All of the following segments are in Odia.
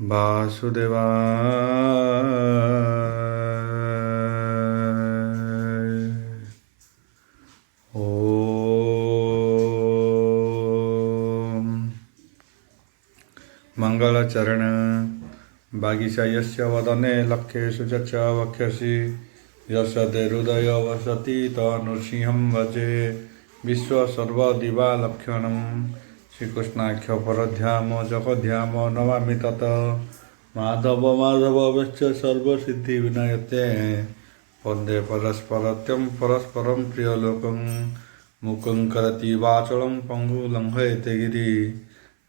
वासुदेवाय। ॐ मंगलचरण वागीशा यस्य वदने लक्ष्येषु च वक्ष्यसि यस्य हृदय वसति तनुसिंहं भजे विश्वसर्वदिवालक्षणं श्रीकृष्णाख्य परध्याम जगध्याम नमामि तत् माधव माधवश्च सर्वसिद्धिविनायते वन्दे परस्परत्यं परस्परं प्रियलोकं मुखं करोति वाचालं पङ्गुलङ्घयते गिरि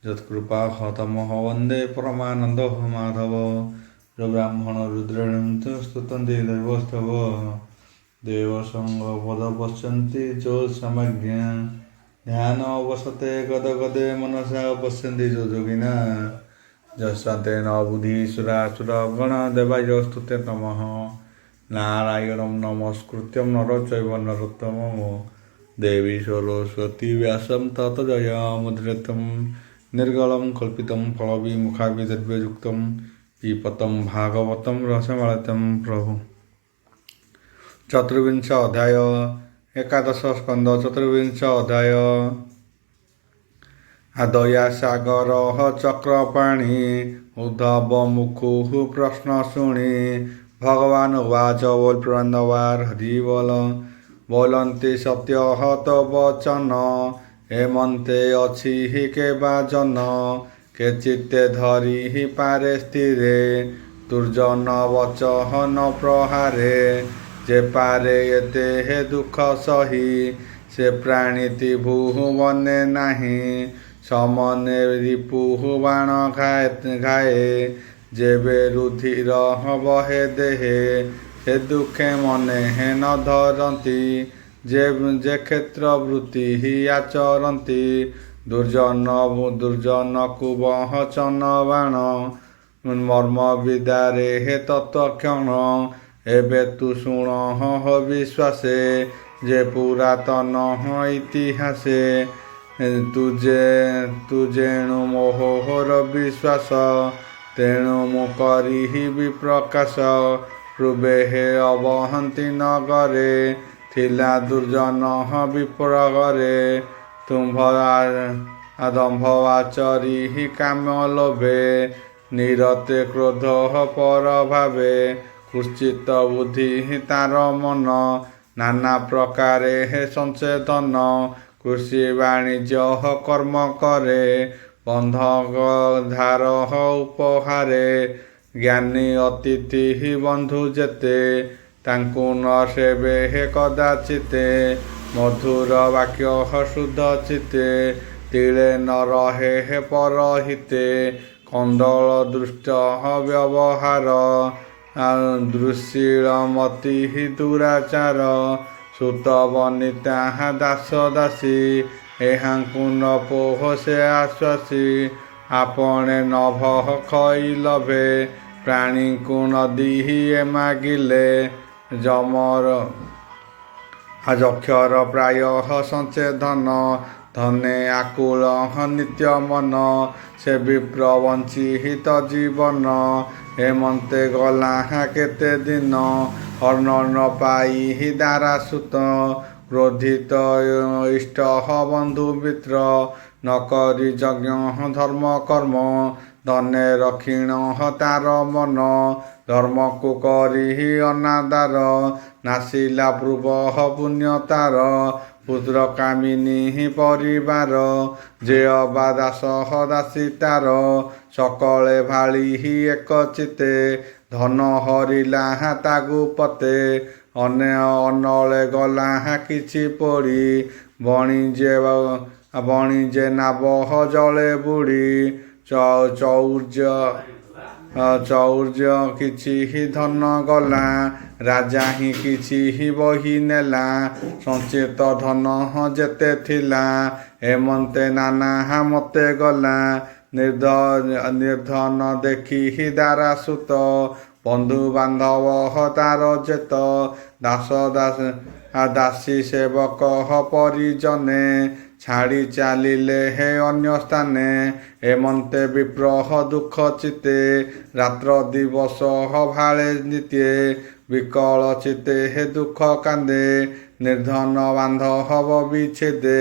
यत्कृपाहतमः वन्दे परमानन्दो माधव जो ब्राह्मण रुद्रेण स्तुतन्ति दैवस्तव देवसङ्गपदपश्यन्ति जो समज्ञा ध्यान वसते गदगदे मनसा पश्यन्ति जो योगिना यस्तेन बुद्धिसुरासुरगण देवायस्तुते नमः नारायणं नमस्कृत्यं नरं चैव नरोत्तमं देवी सरस्वती व्यासं ततो जयमुदीरयं निर्गलं कल्पितं फलविमुखाभिर्व्ययुक्तं पिबतं भागवतं रसमालयं प्रभु। चतुर्विंश अध्याय एकादश स्कंद चतुर्विंश अध्याय दया सागर चक्रपाणी उद्धव मुखु प्रश्न शुणी भगवान उवाच बोल पुरंदर हरि बोलन्ति सत्य हत वचन हेमंते अछि हि केबा जन के चित्ते धरि हि पारे स्थिरे दुर्जन वचन प्रहारे जे पारे एते हे दुख सही से प्राणीति भुवने नाही समने रिपुः बाण घाए जेबे रुधिर बहे देहे हे दुखे मने हे न धरती जे क्षेत्र वृत्ति ही आचरती दुर्जन कुवचन बाण मर्म विदारे हे तत्क्षण एबे तु शुण विश्वासे जे पुरातन इतिहासे तुजेणु मोहर विश्वास तेणु मु करी विप्रकाश पूर्वे हे अवहंती नगरे थिला दुर्जन विप्रगरे तुम्भ आदम्भ आचरी काम लोभे निरते क्रोध पर भावे कुश्चित बुद्धि तार मन नाना प्रकारे हे संचेतन कृषि वाणिज्य कर्म करे बंधक धार उपहारे ज्ञानी अतिथि बंधु जेते तांकु न सेवे हे कदाचिते मधुर वाक्य शुद्ध चिते तिले न रहे हे परहिते कंदल दृष्ट व्यवहार दृशीलमति दुराचार सुत बनिता दास दासी एहांकु न पोहसे आश्वासी आपणे नभ खई लभे प्राणी को नदी मागिले जमर अजक्षर प्राय संचेधन धने आकुल नित्य मन से विप्र वंचित जीवन हेमंते गला केते दिन अर्ण न पाई दारा सुत क्रोधित इष्ट बंधु मित्र न करी यज्ञ धर्म कर्म धने रक्षिण तार मन धर्म को करी अनादार नासिला पूर्व पुण्य तार पुत्र कामिनी परिवार जे अबा दास दासी तार सकले भाली एक चिते धन हरिला तागु पते अनले गला किछि पड़ी बणिजे नाबह जले बुड़ी चौर्य किछि धन गला राजा ही किछि बही नेला संचित धन जेते थिला हेमंते नाना मते गला निर्धन देखी दारा सुत बंधु बांधव तार जेत दास दासी सेवक परिजने ଛାଡ଼ି ଚାଲିଲେ ହେ ଅନ୍ୟ ସ୍ଥାନେ ଏମନ୍ତେ ବିପ୍ରହ ଦୁଃଖ ଚିତେ ରାତ୍ର ଦିବସ ଭାଳେ ନିତ୍ୟେ ବିକଳ ଚିତେ ହେ ଦୁଃଖ କାନ୍ଦେ ନିର୍ଧନ ବାନ୍ଧବ ବିଚ୍ଛେଦେ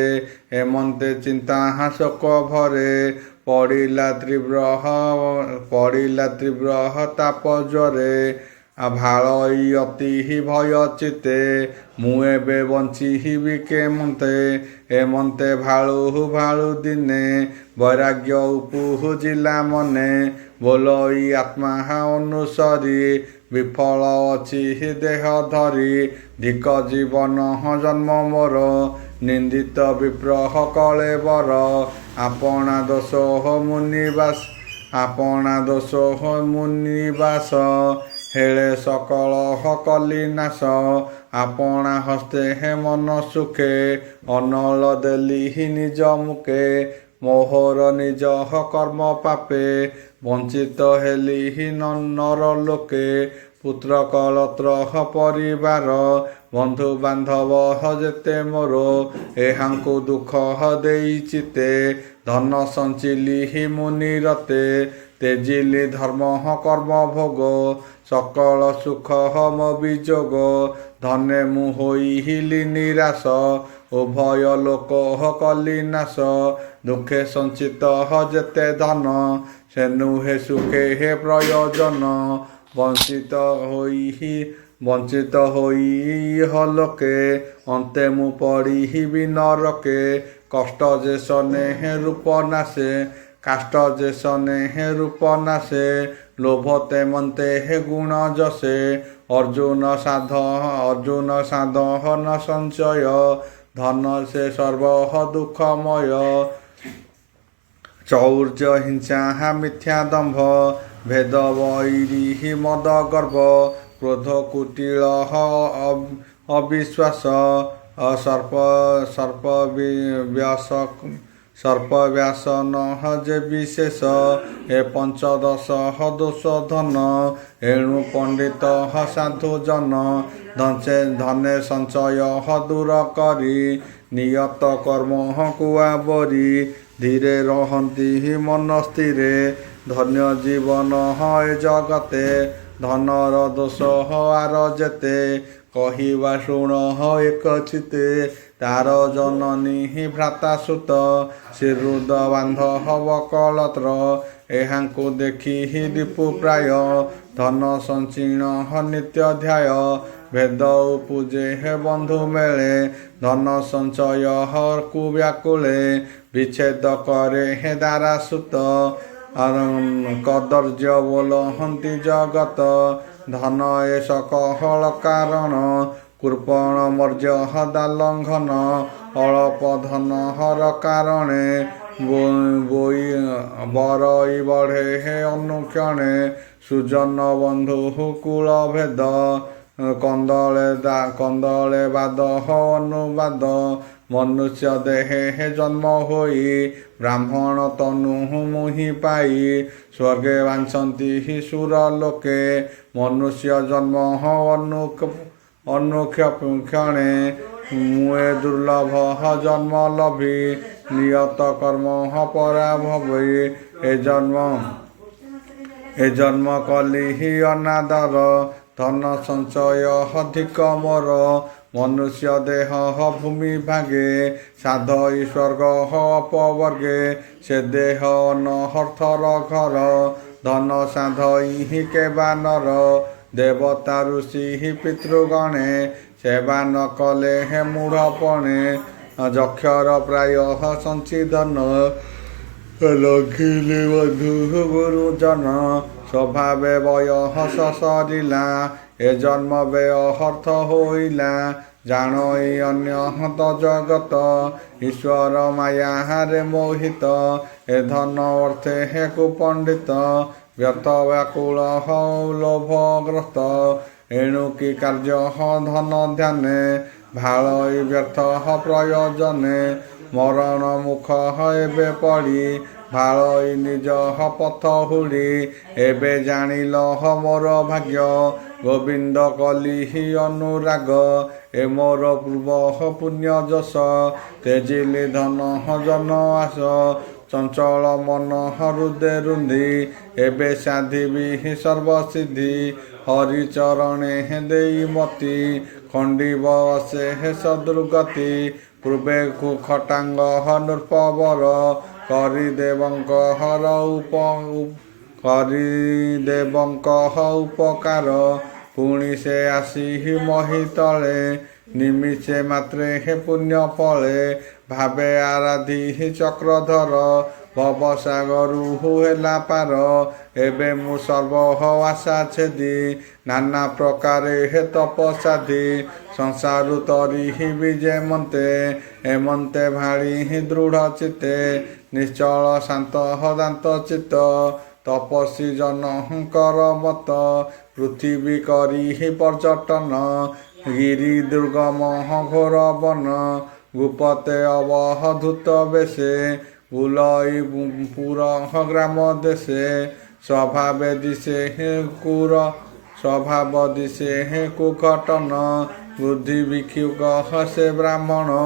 ଏମନ୍ତେ ଚିନ୍ତା ଶୋକ ଭରେ ପଡ଼ିଲା ତୀବ୍ର ତାପ ଜ୍ୱରେ ଭାଳଇ ଅତି ଭୟ ଚିତେ ମୁଁ ଏବେ ବଞ୍ଚିବି କେମନ୍ତେ ଏମନ୍ତେ ଭାଳୁ ଦିନେ ବୈରାଗ୍ୟ ଉପୁଜିଲା ମନେ ବୋଲଇ ଆତ୍ମା ଅନୁସରି ବିଫଳ ଅଛି ଦେହ ଧରି ଧିକ ଜୀବନ ଜନ୍ମ ମୋର ନିନ୍ଦିତ ବିପ୍ରହ କଳେବର ଆପଣା ଦୋଷ ମୁନିବାସ ହେଳେ ସକଳ କଲି ନାଶ ଆପଣା ହସ୍ତେ ହେ ମନ ସୁଖେ ଅନଳ ଦେଲି ନିଜ ମୁଖେ ମୋହର ନିଜ କର୍ମ ପାପେ ବଞ୍ଚିତ ହେଲି ନର ଲୋକେ ପୁତ୍ର କଳତ୍ର ପରିବାର ବନ୍ଧୁ ବାନ୍ଧବ ଯେତେ ମୋର ଏହାଙ୍କୁ ଦୁଃଖ ଦେଇ ଚିତେ ଧନ ସଞ୍ଚିଲି ମୁନିରତେ ତେଜିଲି ଧର୍ମ କର୍ମ ଭୋଗ ସକଳ ସୁଖ ମୋ ବିଯୋଗ ଧନେ ମୁଁ ହୋଇଲି ନିରାଶ ଉଭୟ ଲୋକ କଲି ନାଶ ଦୁଃଖେ ସଞ୍ଚିତ ଯେତେ ଧନ ସେ ନୁହେଁ ସୁଖେ ହେ ପ୍ରୟୋଜନ ବଞ୍ଚିତ ହୋଇ ଲୋକେ ଅନ୍ତେ ମୁଁ ପଡ଼ିବି ନରକେ କଷ୍ଟ ଯେ ସନେ ରୂପ ନାଶେ ଲୋଭ ତେମନ୍ତେ ଗୁଣ ଯଶେ ଅର୍ଜୁନ ସାଧନ ସଞ୍ଚୟ ଧନ ସେ ସର୍ବ ଦୁଃଖମୟ ଚୌର୍ଯ୍ୟ ହିଂସା ମିଥ୍ୟା ଦମ୍ଭ ଭେଦ ବୈରୀ ମଦ ଗର୍ବ କ୍ରୋଧ କୁଟିଳ ଅବିଶ୍ୱାସ ସର୍ପ ବ୍ୟାସନ ଯେ ବିଶେଷ ଏ ପଞ୍ଚଦଶ ଦୋଷ ଧନ ଏଣୁ ପଣ୍ଡିତ ସାଧୁ ଜନ ଧନେ ସଞ୍ଚୟ ଦୂର କରି ନିୟତ କର୍ମ କୁଆବରି ଧୀରେ ରହନ୍ତି ମନ ସ୍ଥିରେ ଧନ୍ୟ ଜୀବନ ଏ ଜଗତେ ଧନର ଦୋଷ ଆର ଯେତେ କହିବା ଶୁଣ ଏକ ଚିତେ ତାର ଜନନୀ ଭ୍ରାତା ସୁତ ଶ୍ରୀରୁଦ ବାନ୍ଧବ କଳତ୍ର ଏହାଙ୍କୁ ଦେଖି ରିପୁ ପ୍ରାୟ ଧନ ସଞ୍ଚିଣ ନିତ୍ୟ ଧ୍ୟାୟ ଭେଦ ଉପୂଜେ ହେ ବନ୍ଧୁ ମେଳେ ଧନ ସଞ୍ଚୟ କୁ ବ୍ୟାକୁଳେ ବିଚ୍ଛେଦ କରେ ହେ ଦାରା ସୁତ କଦର୍ଯ୍ୟ ବୋଲହନ୍ତି ଜଗତ ଧନ ଏ ସକଳ କାରଣ କୃପଣ ମର୍ଯ୍ୟାଦା ଲଙ୍ଘନ ଅଳପ ଧନ ହର କାରଣେ ବରଇ ବଢ଼େ ହେ ଅନୁକ୍ଷଣେ ସୁଜନ ବନ୍ଧୁ କୁଳ ଭେଦ କନ୍ଦଳେ ବାଦ ଅନୁବାଦ ମନୁଷ୍ୟ ଦେହେ ଜନ୍ମ ହୋଇ ବ୍ରାହ୍ମଣ ତନୁ ମୁହିଁ ପାଇ ସ୍ୱର୍ଗେ ବାଞ୍ଛନ୍ତି ସୁର ଲୋକେ ମନୁଷ୍ୟ ଜନ୍ମ ଅନୁକ୍ଷଣେ ମୁଏ ଦୁର୍ଲଭ ଜନ୍ମ ଲଭି ନିୟତ କର୍ମ ପରାଭବି ଏ ଜନ୍ମ କଲି ଅନାଦର ଧନ ସଞ୍ଚୟ ଅଧିକ ମୋର ମନୁଷ୍ୟ ଦେହ ଭୂମି ଭାଗେ ସାଧଇ ସ୍ୱର୍ଗ ଅପବର୍ଗେ ସେ ଦେହ ଅନହର୍ଥର ଘର ଧନ ସାଧଇ କେବାନର ଦେବତା ଋଷି ପିତୃଗଣେ ସେବା ନ କଲେ ହେ ମୂଢ଼ପଣେ ଯକ୍ଷର ପ୍ରାୟ ସଞ୍ଚିଧନ ଲଖିଲେ ବନ୍ଧୁ ଗୁରୁଜନ ସ୍ୱଭାବେ ବୟସ ସରିଲା ଏ ଜନ୍ମ ବ୍ୟର୍ଥ ହୋଇଲା ଜାଣଇ ଅନ୍ୟ ଜଗତ ଈଶ୍ୱର ମାୟାରେ ମୋହିତ ଏ ଧନ ଅର୍ଥେ ହେ କୁପଣ୍ଡିତ ବ୍ୟର୍ଥ ବ୍ୟାକୁଳ ଲୋଭଗ୍ରସ୍ତ ଏଣୁ କି କାର୍ଯ୍ୟ ଧନ ଧ୍ୟାନେ ଭାଳଇ ବ୍ୟର୍ଥ ପ୍ରୟୋଜନେ ମରଣ ମୁଖ ଏବେ ପଡ଼ି ଭାଳଇ ନିଜ ପଥ ହୁଡ଼ି ଏବେ ଜାଣିଲ ମୋର ଭାଗ୍ୟ ଗୋବିନ୍ଦ କଲି ଅନୁରାଗ ଏ ମୋର ପୂର୍ବ ପୁଣ୍ୟ ଯଶ ତେଜିଲି ଧନ ଜନ ଆସ ଚଞ୍ଚଳ ମନ ହୃଦେ ରୁନ୍ଧି ଏବେ ସାଧିବି ସର୍ବସିଦ୍ଧି ହରିଚରଣେ ଦେଇ ମତି ଖଣ୍ଡିବ ସେ ସଦୃଗତି ପୂର୍ବେ ଖଟାଙ୍ଗ ନୃପବର କରିଦେବଙ୍କ ଉପକାର ପୁଣି ସେ ଆସି ମହିତଳେ ନିମିଷେ ମାତ୍ରେ ପୁଣ୍ୟ ଫଳେ ଭାବେ ଆରାଧି ଚକ୍ରଧର ଭବସାଗରୁ ହେଲା ପାର ଏବେ ମୁଁ ସର୍ବ ଆଶା ଛେଦି ନାନା ପ୍ରକାରେ ତପସାଧି ସଂସାରୁ ତରି ବିଜେ ମନ୍ତେ ଏମନ୍ତେ ଭାଳି ଦୃଢ଼ ଚିତ୍ତେ ନିଶ୍ଚଳ ଶାନ୍ତ ଦାନ୍ତ ଚିତ୍ତ ତପସ୍ୱୀ ଜନଙ୍କର ମତ ପୃଥିବୀ କରି ପର୍ଯ୍ୟଟନ ଗିରି ଦୁର୍ଗମ ଘୋର ବନ ଗୁପତେ ଅବଧୂତ ବେଶେ ବୁଲଇ ପୁର ଗ୍ରାମ ଦେଶେ ସ୍ୱଭାବେ ଦିଶେ କୁଘଟନ ବୁଦ୍ଧି ଭିକ୍ଷୁକ ସେ ବ୍ରାହ୍ମଣ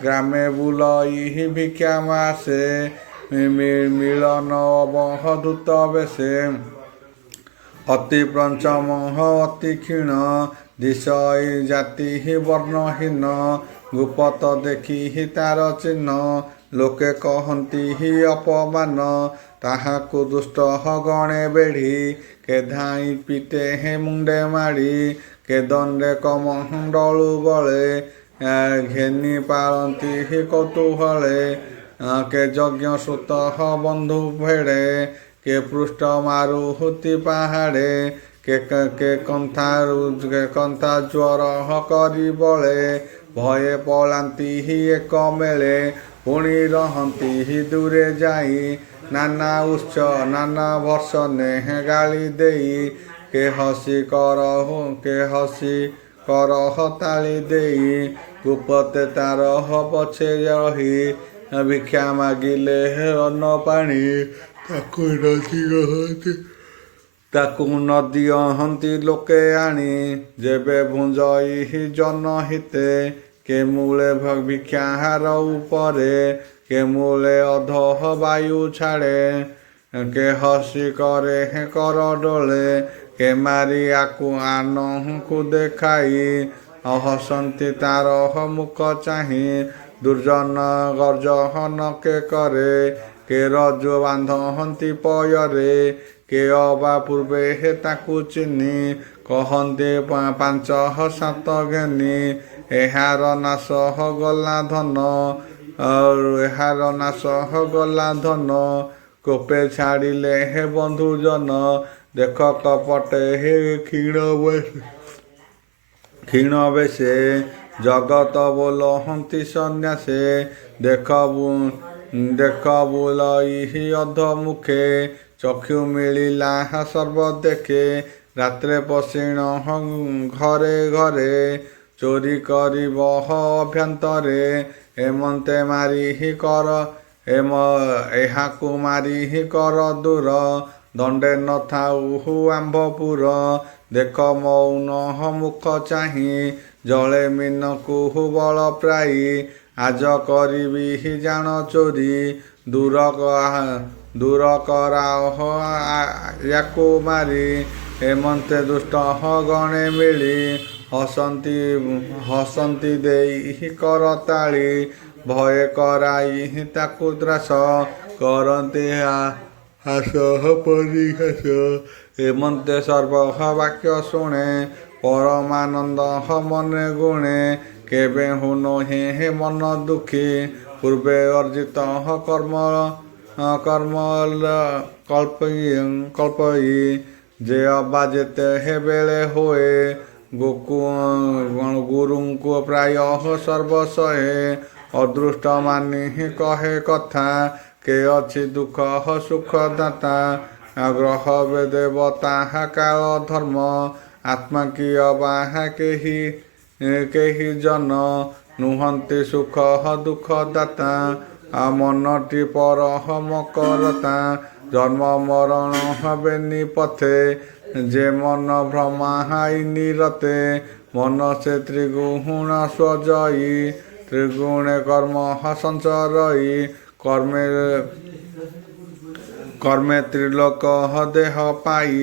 ଗ୍ରାମେ ବୁଲଇ ଭିକ୍ଷା ମାସେ ମିଳନ ଅବଧୂତ ବେଶେ ଅତି ପଞ୍ଚମ ଅତି କ୍ଷୀଣ ଦିଶଇ ଜାତି ବର୍ଣ୍ଣହୀନ ଗୁପତ ଦେଖି ତାର ଚିହ୍ନ ଲୋକେ କହନ୍ତି ଅପମାନ ତାହାକୁ ଦୁଷ୍ଟ ଗଣେ ବେଢ଼ି କେ ଧାଇଁ ପିଟେ ମୁଣ୍ଡେ ମାଡ଼ି କେ ଦଣ୍ଡେ କମଣ୍ଡଳୁ ବଳେ ଘେନି ପାଳନ୍ତି କୌତୂହଳେ କେ ଯଜ୍ଞ ସୁତ ବନ୍ଧୁ ଭେଡ଼େ କେ ପୃଷ୍ଠ ମାରୁତି ପାହାଡ଼େ କେ କନ୍ଥା ଜ୍ୱର କରି ବଳେ ଭୟେ ପଳାନ୍ତି ଏକ ମେଳେ ପୁଣି ରହନ୍ତି ଦୂରେ ଯାଇ ନାନା ବର୍ଷନେ ଗାଳି ଦେଇ କେ ହସି କର ତାଳି ଦେଇ ଗୁପତେ ତାର ପଛେ ରହି ଭିକ୍ଷା ମାଗିଲେ ଅନ୍ନ ପାଣି ତାକୁ ନ ଦିଅନ୍ତି ଲୋକେ ଆଣି ଯେବେ ଭୁଞ୍ଜଇ ଜନହିତେ କେ ମୂଳେ ଭିକ୍ଷାହାର ଉପରେ କେ ମୂଳେ ଅଧଃ ବାୟୁ ଛାଡ଼େ କେ ହସି କର ଡୋଳେ କେ ମାରି ଆନଙ୍କୁ ଦେଖାଇ ହସନ୍ତି ତାର ମୁଖ ଚାହିଁ ଦୁର୍ଜନ ଗର୍ଜନ କେ କରେ କେ ରଜୁ ବାନ୍ଧନ୍ତି ପୟରେ କେ ଅବା ପୂର୍ବେ ତାକୁ ଚିହ୍ନି କହନ୍ତି 5-7 ଘେନି ଏହାର ନାଶ ଗଲା ଧନ କୋପେ ଛାଡ଼ିଲେ ବନ୍ଧୁଜନ ଦେଖ କପଟେ କ୍ଷୀଣ ବେଶେ ଜଗତ ବୋଲହନ୍ତି ସନ୍ନ୍ୟାସେ ଦେଖ ବୁଲଇ ଅଧମୁଖେ ଚକ୍ଷୁ ମିଳିଲା ସର୍ବ ଦେଖେ ରାତ୍ରେ ପଶିଣ ଘରେ ଚୋରି କରିବ ଅଭ୍ୟନ୍ତରେ ଏମନ୍ତେ ଏହାକୁ ମାରି କର ଦୂର ଦଣ୍ଡେ ନଥାଉ ଆମ୍ଭପୁର ଦେଖ ମୌନ ମୁଖ ଚାହିଁ ଜଳେ ମିନକୁ ବଳ ପ୍ରାଇ ଆଜ କରିବି ଜାଣ ଚୋରି ଦୂର କରାଅ ୟାକୁ ମାରି ଏମନ୍ତେ ଦୁଷ୍ଟ ଗଣେ ମିଳି ହସନ୍ତି ଦେଇ କରତାଳି ଭୟ କରାଇ ତାକୁ ତ୍ରାସ କରନ୍ତି ହାସ ପରିହାସ ଏମନ୍ତେ ସର୍ବ ବାକ୍ୟ ଶୁଣେ ପରମାନନ୍ଦ ମନେ ଗୁଣେ କେବେ ନୁହେଁ ମନ ଦୁଃଖୀ ପୂର୍ବେ ଅର୍ଜିତ କର୍ମ କଳ୍ପଇ ଯେ ଅବା ଯେତେ ବେଳେ ହୁଏ ଗୁରୁଙ୍କୁ ପ୍ରାୟ ସର୍ବଶହେ ଅଦୃଷ୍ଟ ମାନି କହେ କଥା କେ ଅଛି ଦୁଃଖ ସୁଖ ଦାତା ଗ୍ରହ ଦେବତା କାଳ ଧର୍ମ ଆତ୍ମା କିଏ ବାହା କେହି ଜନ ନୁହନ୍ତି ସୁଖ ଦୁଃଖ ଦାତା ମନଟି ପରହ ମକରତା ଜନ୍ମ ମରଣ ହବେନି ପଥେ ଯେ ମନ ଭ୍ରମାହାଇନି ରତେ ମନ ସେ ତ୍ରିଗୁଣ ସ୍ୱଜୟୀ ତ୍ରିଗୁଣେ କର୍ମ ସଞ୍ଚରଇ କର୍ମେ ତ୍ରିଲୋକ ଦେହ ପାଇ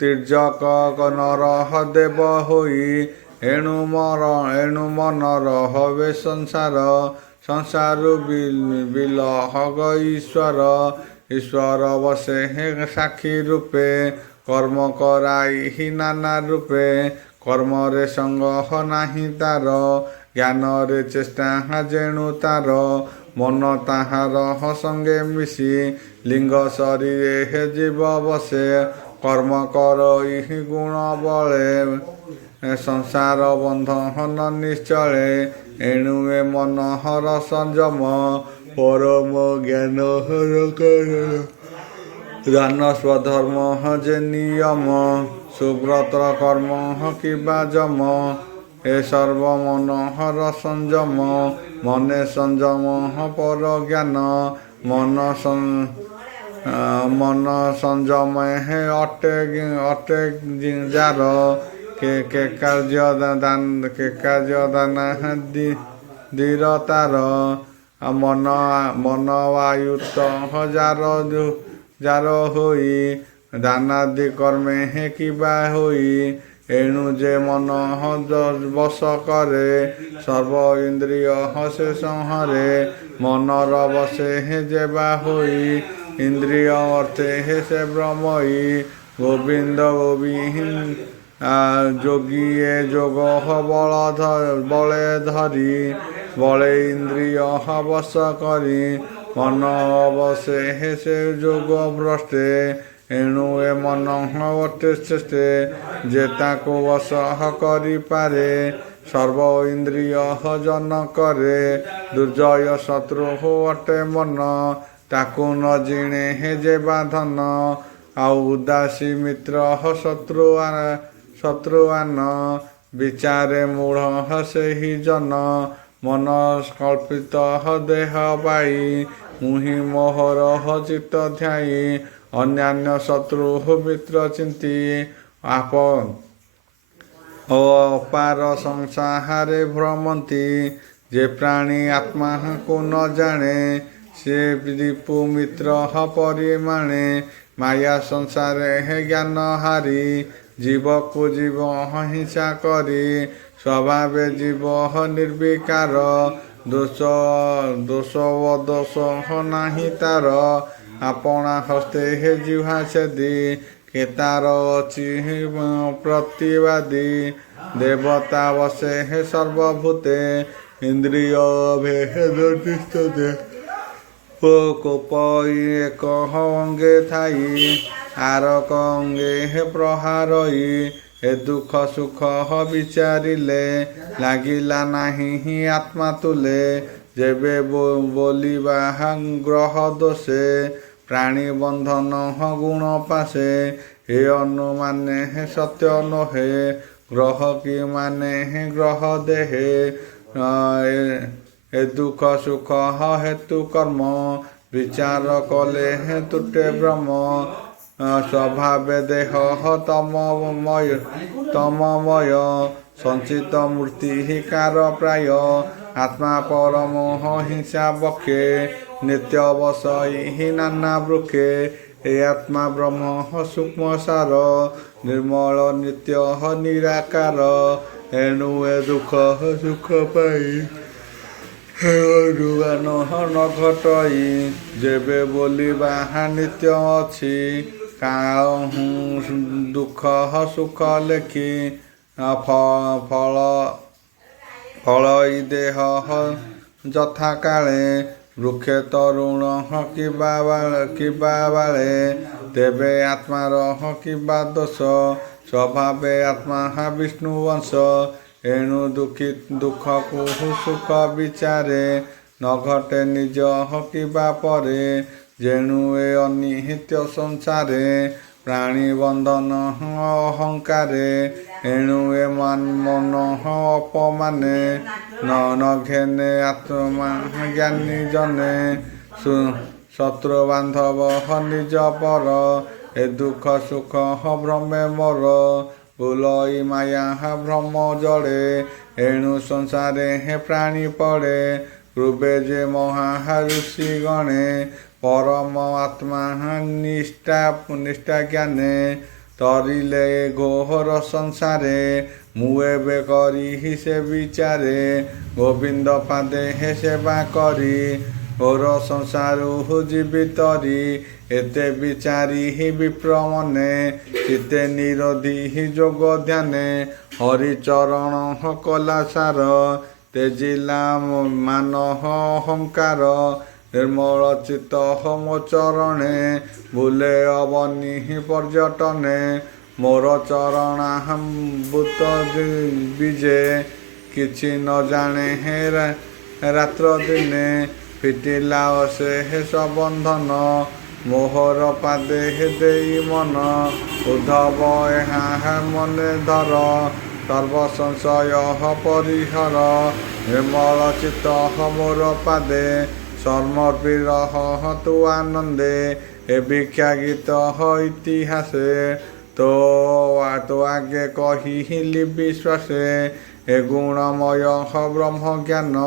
ତୀର୍ଯ୍ୟକ ନର ଦେବ ହୋଇ ଏଣୁ ମନର ହବେ ସଂସାରୁ ବିଲହଗ ଈଶ୍ୱର ବସେ ସାକ୍ଷୀ ରୂପେ କର୍ମ କରାଇ ନାନା ରୂପେ କର୍ମରେ ସଙ୍ଗ ନାହିଁ ତାର ଜ୍ଞାନରେ ଚେଷ୍ଟା ଯେଣୁ ତାର ମନ ତାହାର ସଙ୍ଗେ ମିଶି ଲିଙ୍ଗ ଶରୀରେ ଜୀବ ବସେ କର୍ମ କରଇ ଗୁଣ ବଳେ ସଂସାର ବନ୍ଧନ ନିଶ୍ଚଳେ ଏଣୁ ଏ ମନହର ସଂଯମ ପରମ ଜ୍ଞାନ ଦାନ ସ୍ୱଧର୍ମ ଯେ ନିୟମ ସୁବ୍ରତ କର୍ମ କିବା ଯମ ଏ ସର୍ବ ମନହର ସଂଯମ ମନେ ସଂଯମ ପର ଜ୍ଞାନ ମନ ସଂଯମ ଅଟେ ଯାର କେ କାର୍ଯ୍ୟ ଦାନା ଧୀର ତାର ମନ ଆୟୁତ ଯାର ହୋଇ ଦାନାଦି କର୍ମେ କିବା ହୋଇ ଏଣୁ ଯେ ମନ ବଶ କରେ ସର୍ବ ଇନ୍ଦ୍ରିୟ ସେ ସଂହରେ ମନର ବସେ ଯେବା ହୋଇ ଇନ୍ଦ୍ରିୟ ଅର୍ଥେ ସେ ବ୍ରହ୍ମଇ ଗୋବିନ୍ଦ ଯୋଗୀଏ ଯୋଗ ବଳେ ଧରି ବଳେ ଇନ୍ଦ୍ରିୟ ବଶ କରି ମନ ବସେ ସେ ଯୋଗ ଭ୍ରଷ୍ଟେ ଏଣୁ ଏ ମନ ଅଟେ ଶ୍ରେଷ୍ଠେ ଯେ ତାକୁ ବଶ କରିପାରେ ସର୍ବ ଇନ୍ଦ୍ରିୟ ଜନ କରେ ଦୁର୍ଜୟ ଶତ୍ରୁ ଅଟେ ମନ ତାକୁ ନ ଜିଣେ ଯେ ବାଧନ ଆଉ ଉଦାସୀ ମିତ୍ର ଶତ୍ରୁଆନ ବିଚାରେ ମୂଢ଼ ସେହି ଜନ ମନ କଳ୍ପିତ ଦେହ ପାଇ ମୁହିଁ ମୋହର ଚିତ୍ତ ଧ୍ୟାଇ ଅନ୍ୟାନ୍ୟ ଶତ୍ରୁ ମିତ୍ର ଚିନ୍ତି ଅପାର ସଂସାରେ ଭ୍ରମନ୍ତି ଯେ ପ୍ରାଣୀ ଆତ୍ମାକୁ ନ ଜାଣେ ସେ ରିପୁ ମିତ୍ର ପରିମାଣେ ମାୟା ସଂସାରେ ଜ୍ଞାନ ହାରି ଜୀବକୁ ଜୀବ ହିଂସା କରି ସ୍ୱଭାବେ ଜୀବ ନିର୍ବିକାର ଦୋଷ ନାହିଁ ତାର ଆପଣା ହସ୍ତେ ଜିହ୍ୱା ଛେଦି କେତାର ଅଛି ପ୍ରତିବାଦୀ ଦେବତା ବସେ ସର୍ବଭୂତେ ଇନ୍ଦ୍ରିୟ ଭେଦ ନିଷ୍ଠତେ କୋପ ଏକ ଅଙ୍ଗେ ଥାଇ ଆରକ ଅଙ୍ଗେ ପ୍ରହାରଇ ଏ ଦୁଃଖ ସୁଖ ବିଚାରିଲେ ଲାଗିଲା ନାହିଁ ଆତ୍ମା ତୁଲେ ଯେବେ ବୋଲିବା ଗ୍ରହ ଦୋଷେ ପ୍ରାଣୀ ବନ୍ଧନ ଗୁଣ ପାଶେ ଏ ଅନୁମାନେ ସତ୍ୟ ନୋହେ ଗ୍ରହ କି ମାନେ ଗ୍ରହ ଦେହେ ଏ ଦୁଃଖ ସୁଖ ହେତୁ କର୍ମ ବିଚାର କଲେ ତୁଟେ ବ୍ରହ୍ମ ସ୍ୱଭାବେ ଦେହ ତମମୟ ସଞ୍ଚିତ ମୂର୍ତ୍ତି କାର ପ୍ରାୟ ଆତ୍ମା ପରମ ହିଂସା ବକ୍ଷେ ନିତ୍ୟ ବସଇ ନାନା ବୃକ୍ଷେ ଏ ଆତ୍ମା ବ୍ରହ୍ମ ସୂକ୍ଷ୍ମ ସାର ନିର୍ମଳ ନିତ୍ୟ ନିରାକାର ଏଣୁ ଏ ଦୁଃଖ ସୁଖ ପାଇ ନ ଘଟଇ ଯେବେ ବୋଲିବା ନିତ୍ୟ ଅଛି କାହୁ ଦୁଃଖ ସୁଖ ଲେଖି ଫଳଇ ଦେହ ଯଥା କାଳେ ବୃକ୍ଷେ ତରୁଣ କିବା ବାଳେ ତେବେ ଆତ୍ମାର କିବା ଦୋଷ ସ୍ୱଭାବେ ଆତ୍ମା ବିଷ୍ଣୁ ବଂଶ ଏଣୁ ଦୁଃଖକୁ ସୁଖ ବିଚାରେ ନ ଘଟେ ନିଜ କିବା ପରେ ଯେଣୁ ଏ ଅନିତ୍ୟ ସଂସାରେ ପ୍ରାଣୀ ବନ୍ଧନ ଅହଙ୍କାରେ ଏଣୁ ମନ ଅପମାନେ ନ ଘେନେ ଆତ୍ମା ଜ୍ଞାନୀ ଜନେ ଶତ୍ରୁ ବାନ୍ଧବ ନିଜ ପର ଏ ଦୁଃଖ ସୁଖ ଭ୍ରମେ ମୋର ବୁଲଇ ମାୟା ଭ୍ରମ ଜଡ଼େ ଏଣୁ ସଂସାରେ ପ୍ରାଣୀ ପଡ଼େ ପୂର୍ବେ ଯେ ମହା ଋଷି ଗଣେ ପରମ ଆତ୍ମା ନିଷ୍ଠା ଜ୍ଞାନେ ତରିଲେ ଘୋର ସଂସାରେ ମୁଁ ଏବେ କରି ସେ ବିଚାରେ ଗୋବିନ୍ଦ ପାଦେ ସେବା କରି ଘୋର ସଂସାରୁ ଜୀବିତରି ଏତେ ବିଚାରି ବିପ୍ର ମନେ ଚିତେ ନିରୋଧୀ ଯୋଗ ଧ୍ୟାନେ ହରିଚରଣ କଲା ସାର ତେଜିଲା ମାନ ଅହଙ୍କାର ନିର୍ମଳ ଚିତ୍ତ ମୋ ଚରଣେ ବୁଲେ ଅବନି ପର୍ଯ୍ୟଟନେ ମୋର ଚରଣାମ୍ବୁତ ବିଜେ କିଛି ନ ଜାଣେ ରାତ୍ର ଦିନେ ଫିଟିଲା ସେ ବନ୍ଧନ ମୋହର ପାଦେ ଦେଇ ମନ ଉଦ୍ଧବ ଏହା ମନେ ଧର ସର୍ବ ସଂଶୟ ପରିହର ନିର୍ମଳ ଚିତ୍ତ ମୋର ପାଦେ ସମର୍ପିର ତୁ ଆନନ୍ଦେ ଏ ଭିକ୍ଷା ଗୀତ ଇତିହାସେ ତୋ ଆଗେ କହିଲି ବିଶ୍ୱାସେ ଏ ଗୁଣମୟ ବ୍ରହ୍ମ ଜ୍ଞାନ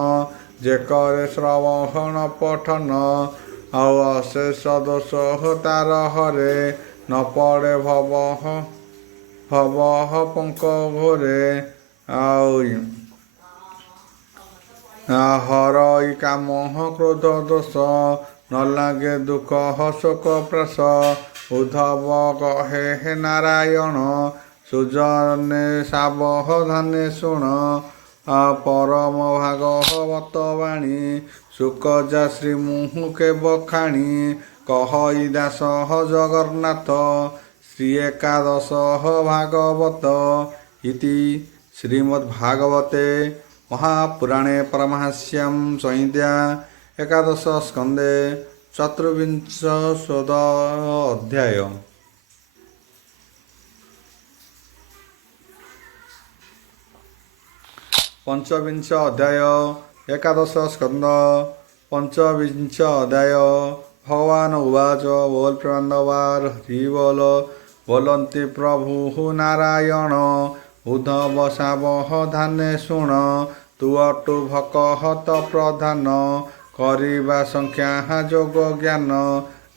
ଯେ କରେ ଶ୍ରବଣ ପଠନ ଆଉ ଅଶେଷ ଦୋଷ ତାର ହରେ ନ ପଡ଼େ ଭବ ପଙ୍କ ଘୋରେ ଆଉ ହରଇ କାମ କ୍ରୋଧ ଦୋଷ ନ ଲାଗେ ଦୁଃଖ ଶୋକ ପ୍ରାସ ଉଦ୍ଧବ କହେ ନାରାୟଣ ସୁଜନେ ସାବଧାନେ ଶୁଣ ପରମ ଭାଗବତ ବାଣୀ ସୁକଜା ଶ୍ରୀମୁଖେ ବଖାଣି କହଇ ଦାସ ଜଗନ୍ନାଥ ଶ୍ରୀ ଏକାଦଶ ଭାଗବତ ଇତି ଶ୍ରୀମଦ୍ଭାଗବତେ ମହାପୁରାଣେ ପରମହଂସ୍ୟାଂ ସଂହିତା ଏକାଦଶ ସ୍କନ୍ଧେ ଚତୁର୍ବିଂଶ ଅଧ୍ୟାୟ। ପଞ୍ଚବିଂଶ ଅଧ୍ୟାୟ ଏକାଦଶ ସ୍କନ୍ଧ ପଞ୍ଚବିଂଶ ଅଧ୍ୟାୟ ଭଗବାନ ଉବାଚ ବୋଲ ପ୍ରେମାନନ୍ଦବାର ହରି ବୋଲନ୍ତି ପ୍ରଭୁ ନାରାୟଣ ଉଦ୍ଧବ ସାବଧାନେ ଶୁଣ ତୁ ଅଟୁ ଭକହତ ପ୍ରଧାନ କରିବା ସଂଖ୍ୟା ଯୋଗ ଜ୍ଞାନ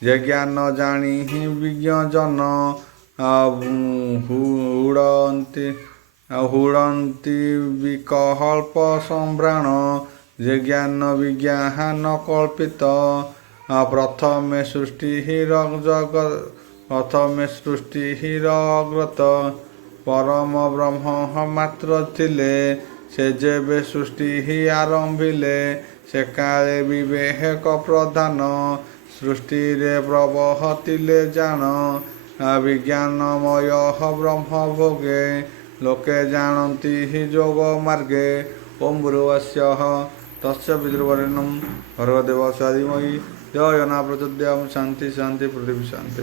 ଯେ ଜ୍ଞାନ ଜାଣି ବିଜ୍ଞଜନ ହୁଡ଼ନ୍ତି ବିକଳ୍ପ ସମ୍ଭ୍ରାଣ ଯେ ଜ୍ଞାନ ବିଜ୍ଞାନ କଳ୍ପିତ ପ୍ରଥମେ ସୃଷ୍ଟି ଅଗ୍ରତ ପରମ ବ୍ରହ୍ମ ମାତ୍ର ଥିଲେ ସେ ଯେବେ ସୃଷ୍ଟି ଆରମ୍ଭିଲେ ସେ କାଳେ ବିବେକ ପ୍ରଧାନ ସୃଷ୍ଟିରେ ପ୍ରବହତିଲେ ଜାଣ ବିଜ୍ଞାନମୟ ବ୍ରହ୍ମ ଭୋଗେ ଲୋକେ ଜାଣନ୍ତି ଯୋଗ ମାର୍ଗେ ଓಂ ଭୁର୍ଭୁବସ୍ୱଃ ତସ୍ୟ ପିତୃବରେଣ୍ୟଂ ଭର୍ଗୋ ଦେବସ୍ୟ ଧୀମହି ଧିୟୋ ନା ପ୍ରଚୋଦୟାତ୍ ଶାନ୍ତି ଶାନ୍ତି ପୃଥିବୀ ଶାନ୍ତି।